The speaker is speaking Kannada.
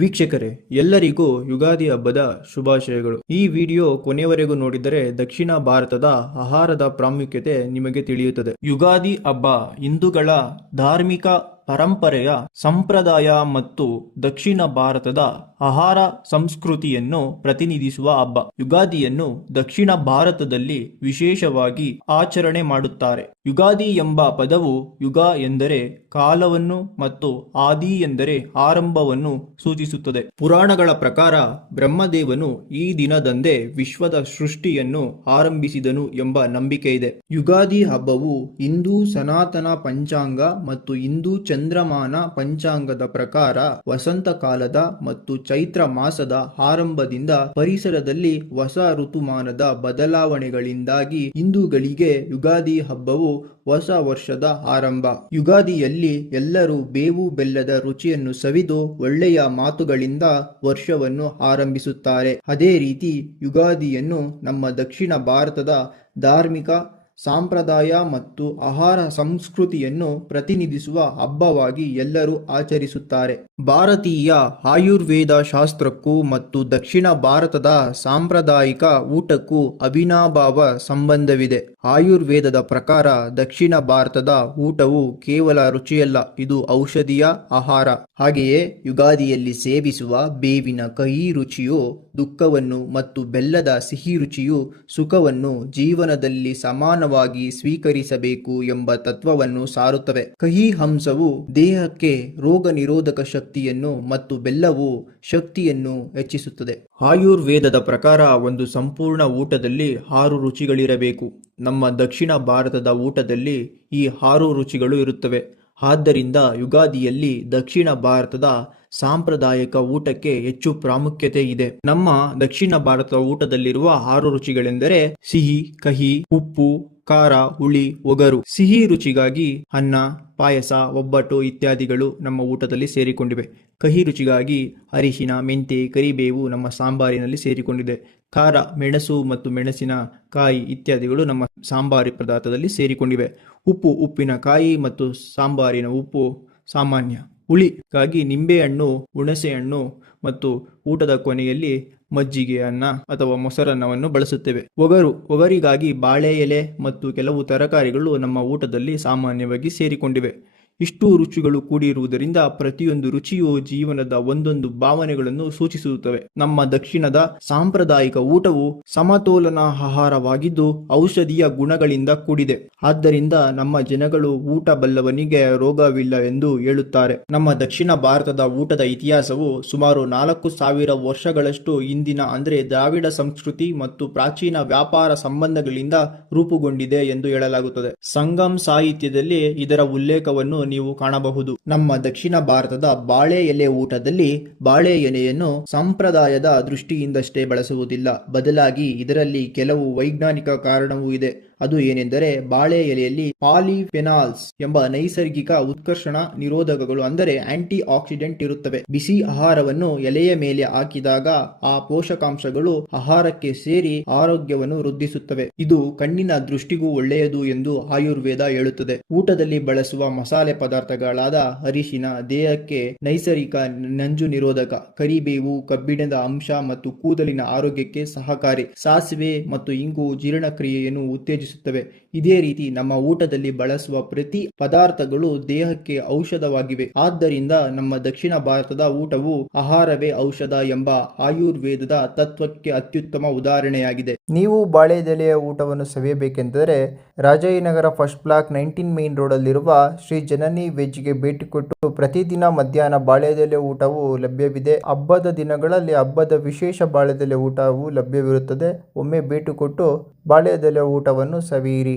ವೀಕ್ಷಕರೇ, ಎಲ್ಲರಿಗೂ ಯುಗಾದಿ ಹಬ್ಬದ ಶುಭಾಶಯಗಳು. ಈ ವಿಡಿಯೋ ಕೊನೆಯವರೆಗೂ ನೋಡಿದರೆ ದಕ್ಷಿಣ ಭಾರತದ ಆಹಾರದ ಪ್ರಾಮುಖ್ಯತೆ ನಿಮಗೆ ತಿಳಿಯುತ್ತದೆ. ಯುಗಾದಿ ಹಬ್ಬ ಹಿಂದೂಗಳ ಧಾರ್ಮಿಕ ಪರಂಪರೆಯ ಸಂಪ್ರದಾಯ ಮತ್ತು ದಕ್ಷಿಣ ಭಾರತದ ಆಹಾರ ಸಂಸ್ಕೃತಿಯನ್ನು ಪ್ರತಿನಿಧಿಸುವ ಹಬ್ಬ. ಯುಗಾದಿಯನ್ನು ದಕ್ಷಿಣ ಭಾರತದಲ್ಲಿ ವಿಶೇಷವಾಗಿ ಆಚರಣೆ ಮಾಡುತ್ತಾರೆ. ಯುಗಾದಿ ಎಂಬ ಪದವು ಯುಗ ಎಂದರೆ ಕಾಲವನ್ನು ಮತ್ತು ಆದಿ ಎಂದರೆ ಆರಂಭವನ್ನು ಸೂಚಿಸುತ್ತದೆ. ಪುರಾಣಗಳ ಪ್ರಕಾರ ಬ್ರಹ್ಮದೇವನು ಈ ದಿನದಂದೇ ವಿಶ್ವದ ಸೃಷ್ಟಿಯನ್ನು ಆರಂಭಿಸಿದನು ಎಂಬ ನಂಬಿಕೆ ಇದೆ. ಯುಗಾದಿ ಹಬ್ಬವು ಹಿಂದೂ ಸನಾತನ ಪಂಚಾಂಗ ಮತ್ತು ಹಿಂದೂ ಚಂದ್ರಮಾನ ಪಂಚಾಂಗದ ಪ್ರಕಾರ ವಸಂತ ಕಾಲದ ಮತ್ತು ಚೈತ್ರ ಮಾಸದ ಆರಂಭದಿಂದ ಪರಿಸರದಲ್ಲಿ ಹೊಸ ಋತುಮಾನದ ಬದಲಾವಣೆಗಳಿಂದಾಗಿ ಹಿಂದೂಗಳಿಗೆ ಯುಗಾದಿ ಹಬ್ಬವು ಹೊಸ ವರ್ಷದ ಆರಂಭ. ಯುಗಾದಿಯಲ್ಲಿ ಎಲ್ಲರೂ ಬೇವು ಬೆಲ್ಲದ ರುಚಿಯನ್ನು ಸವಿದು ಒಳ್ಳೆಯ ಮಾತುಗಳಿಂದ ವರ್ಷವನ್ನು ಆರಂಭಿಸುತ್ತಾರೆ. ಅದೇ ರೀತಿ ಯುಗಾದಿಯನ್ನು ನಮ್ಮ ದಕ್ಷಿಣ ಭಾರತದ ಧಾರ್ಮಿಕ ಸಂಪ್ರದಾಯ ಮತ್ತು ಆಹಾರ ಸಂಸ್ಕೃತಿಯನ್ನು ಪ್ರತಿನಿಧಿಸುವ ಹಬ್ಬವಾಗಿ ಎಲ್ಲರೂ ಆಚರಿಸುತ್ತಾರೆ. ಭಾರತೀಯ ಆಯುರ್ವೇದ ಶಾಸ್ತ್ರಕ್ಕೂ ಮತ್ತು ದಕ್ಷಿಣ ಭಾರತದ ಸಾಂಪ್ರದಾಯಿಕ ಊಟಕ್ಕೂ ಅವಿನಾಭಾವ ಸಂಬಂಧವಿದೆ. ಆಯುರ್ವೇದದ ಪ್ರಕಾರ ದಕ್ಷಿಣ ಭಾರತದ ಊಟವು ಕೇವಲ ರುಚಿಯಲ್ಲ, ಇದು ಔಷಧಿಯ ಆಹಾರ. ಹಾಗೆಯೇ ಯುಗಾದಿಯಲ್ಲಿ ಸೇವಿಸುವ ಬೇವಿನ ಕಹಿ ರುಚಿಯು ದುಃಖವನ್ನು ಮತ್ತು ಬೆಲ್ಲದ ಸಿಹಿ ರುಚಿಯು ಸುಖವನ್ನು ಜೀವನದಲ್ಲಿ ಸಮಾನವಾಗಿ ಸ್ವೀಕರಿಸಬೇಕು ಎಂಬ ತತ್ವವನ್ನು ಸಾರುತ್ತವೆ. ಕಹಿ ಹಂಸವು ದೇಹಕ್ಕೆ ರೋಗ ನಿರೋಧಕ ಶಕ್ತಿಯನ್ನು ಮತ್ತು ಬೆಲ್ಲವು ಶಕ್ತಿಯನ್ನು ಹೆಚ್ಚಿಸುತ್ತದೆ. ಆಯುರ್ವೇದದ ಪ್ರಕಾರ ಒಂದು ಸಂಪೂರ್ಣ ಊಟದಲ್ಲಿ 6 ರುಚಿಗಳಿರಬೇಕು. ನಮ್ಮ ದಕ್ಷಿಣ ಭಾರತದ ಊಟದಲ್ಲಿ ಈ 6 ರುಚಿಗಳು ಇರುತ್ತವೆ. ಆದ್ದರಿಂದ ಯುಗಾದಿಯಲ್ಲಿ ದಕ್ಷಿಣ ಭಾರತದ ಸಾಂಪ್ರದಾಯಿಕ ಊಟಕ್ಕೆ ಹೆಚ್ಚು ಪ್ರಾಮುಖ್ಯತೆ ಇದೆ. ನಮ್ಮ ದಕ್ಷಿಣ ಭಾರತದ ಊಟದಲ್ಲಿರುವ 6 ರುಚಿಗಳೆಂದರೆ ಸಿಹಿ, ಕಹಿ, ಉಪ್ಪು, ಖಾರ, ಹುಳಿ, ಒಗರು. ಸಿಹಿ ರುಚಿಗಾಗಿ ಅನ್ನ, ಪಾಯಸ, ಒಬ್ಬಟ್ಟು ಇತ್ಯಾದಿಗಳು ನಮ್ಮ ಊಟದಲ್ಲಿ ಸೇರಿಕೊಂಡಿವೆ. ಕಹಿ ರುಚಿಗಾಗಿ ಅರಿಶಿನ, ಮೆಂತೆ, ಕರಿಬೇವು ನಮ್ಮ ಸಾಂಬಾರಿನಲ್ಲಿ ಸೇರಿಕೊಂಡಿದೆ. ಖಾರ, ಮೆಣಸು ಮತ್ತು ಮೆಣಸಿನ ಕಾಯಿ ಇತ್ಯಾದಿಗಳು ನಮ್ಮ ಸಾಂಬಾರಿ ಪದಾರ್ಥದಲ್ಲಿ ಸೇರಿಕೊಂಡಿವೆ. ಉಪ್ಪು, ಉಪ್ಪಿನಕಾಯಿ ಮತ್ತು ಸಾಂಬಾರಿನ ಉಪ್ಪು ಸಾಮಾನ್ಯ. ಹುಳಿಗಾಗಿ ನಿಂಬೆಹಣ್ಣು, ಹುಣಸೆಹಣ್ಣು ಮತ್ತು ಊಟದ ಕೊನೆಯಲ್ಲಿ ಮಜ್ಜಿಗೆ, ಅನ್ನ ಅಥವಾ ಮೊಸರನ್ನವನ್ನು ಬಳಸುತ್ತೇವೆ. ಒಗರಿಗಾಗಿ ಬಾಳೆ ಎಲೆ ಮತ್ತು ಕೆಲವು ತರಕಾರಿಗಳು ನಮ್ಮ ಊಟದಲ್ಲಿ ಸಾಮಾನ್ಯವಾಗಿ ಸೇರಿಕೊಂಡಿವೆ. ಇಷ್ಟು ರುಚಿಗಳು ಕೂಡಿರುವುದರಿಂದ ಪ್ರತಿಯೊಂದು ರುಚಿಯು ಜೀವನದ ಒಂದೊಂದು ಭಾವನೆಗಳನ್ನು ಸೂಚಿಸುತ್ತವೆ. ನಮ್ಮ ದಕ್ಷಿಣದ ಸಾಂಪ್ರದಾಯಿಕ ಊಟವು ಸಮತೋಲನ ಆಹಾರವಾಗಿದ್ದು ಔಷಧೀಯ ಗುಣಗಳಿಂದ ಕೂಡಿದೆ. ಆದ್ದರಿಂದ ನಮ್ಮ ಜನಗಳು ಊಟ ಬಲ್ಲವನಿಗೆ ರೋಗವಿಲ್ಲ ಎಂದು ಹೇಳುತ್ತಾರೆ. ನಮ್ಮ ದಕ್ಷಿಣ ಭಾರತದ ಊಟದ ಇತಿಹಾಸವು ಸುಮಾರು 4000 ವರ್ಷಗಳಷ್ಟು ಹಿಂದಿನ ಅಂದರೆ ದ್ರಾವಿಡ ಸಂಸ್ಕೃತಿ ಮತ್ತು ಪ್ರಾಚೀನ ವ್ಯಾಪಾರ ಸಂಬಂಧಗಳಿಂದ ರೂಪುಗೊಂಡಿದೆ ಎಂದು ಹೇಳಲಾಗುತ್ತದೆ. ಸಂಗಮ್ ಸಾಹಿತ್ಯದಲ್ಲಿ ಇದರ ಉಲ್ಲೇಖವನ್ನು ನೀವು ಕಾಣಬಹುದು. ನಮ್ಮ ದಕ್ಷಿಣ ಭಾರತದ ಬಾಳೆ ಎಲೆ ಊಟದಲ್ಲಿ ಬಾಳೆ ಎಲೆಯನ್ನು ಸಂಪ್ರದಾಯದ ದೃಷ್ಟಿಯಿಂದಷ್ಟೇ ಬಳಸುವುದಿಲ್ಲ, ಬದಲಾಗಿ ಇದರಲ್ಲಿ ಕೆಲವು ವೈಜ್ಞಾನಿಕ ಕಾರಣವೂ ಇದೆ. ಅದು ಏನೆಂದರೆ ಬಾಳೆ ಎಲೆಯಲ್ಲಿ ಪಾಲಿಫೆನಾಲ್ಸ್ ಎಂಬ ನೈಸರ್ಗಿಕ ಉತ್ಕರ್ಷಣ ನಿರೋಧಕಗಳು ಅಂದರೆ ಆಂಟಿ ಆಕ್ಸಿಡೆಂಟ್ ಇರುತ್ತವೆ. ಬಿಸಿ ಆಹಾರವನ್ನು ಎಲೆಯ ಮೇಲೆ ಹಾಕಿದಾಗ ಆ ಪೋಷಕಾಂಶಗಳು ಆಹಾರಕ್ಕೆ ಸೇರಿ ಆರೋಗ್ಯವನ್ನು ವೃದ್ಧಿಸುತ್ತವೆ. ಇದು ಕಣ್ಣಿನ ದೃಷ್ಟಿಗೂ ಒಳ್ಳೆಯದು ಎಂದು ಆಯುರ್ವೇದ ಹೇಳುತ್ತದೆ. ಊಟದಲ್ಲಿ ಬಳಸುವ ಮಸಾಲೆ ಪದಾರ್ಥಗಳಾದ ಅರಿಶಿನ ದೇಹಕ್ಕೆ ನೈಸರ್ಗಿಕ ನಂಜು ನಿರೋಧಕ, ಕರಿಬೇವು ಕಬ್ಬಿಣದ ಅಂಶ ಮತ್ತು ಕೂದಲಿನ ಆರೋಗ್ಯಕ್ಕೆ ಸಹಕಾರಿ, ಸಾಸಿವೆ ಮತ್ತು ಇಂಗು ಜೀರ್ಣಕ್ರಿಯೆಯನ್ನು ಉತ್ತೇಜಿಸುತ್ತವೆ. ಇದೇ ರೀತಿ ನಮ್ಮ ಊಟದಲ್ಲಿ ಬಳಸುವ ಪ್ರತಿ ಪದಾರ್ಥಗಳು ದೇಹಕ್ಕೆ ಔಷಧವಾಗಿವೆ. ಆದ್ದರಿಂದ ನಮ್ಮ ದಕ್ಷಿಣ ಭಾರತದ ಊಟವು ಆಹಾರವೇ ಔಷಧ ಎಂಬ ಆಯುರ್ವೇದದ ತತ್ವಕ್ಕೆ ಅತ್ಯುತ್ತಮ ಉದಾಹರಣೆಯಾಗಿದೆ. ನೀವು ಬಾಳೆದೆಲೆಯ ಊಟವನ್ನು ಸವಿಯಬೇಕೆಂದರೆ Rajajinagar first block 19 main road ಅಲ್ಲಿರುವ ಶ್ರೀ ಜನನಿ ವೆಜ್ಗೆ ಭೇಟಿ ಕೊಟ್ಟು ಪ್ರತಿದಿನ ಮಧ್ಯಾಹ್ನ ಬಾಳೆದೆಲೆ ಊಟವು ಲಭ್ಯವಿದೆ. ಹಬ್ಬದ ದಿನಗಳಲ್ಲಿ ಹಬ್ಬದ ವಿಶೇಷ ಬಾಳೆದೆಲೆ ಊಟವು ಲಭ್ಯವಿರುತ್ತದೆ. ಒಮ್ಮೆ ಭೇಟಿ ಕೊಟ್ಟು ಬಾಳೆದೆಲೆ ಊಟವನ್ನು ಸವಿಯಿರಿ.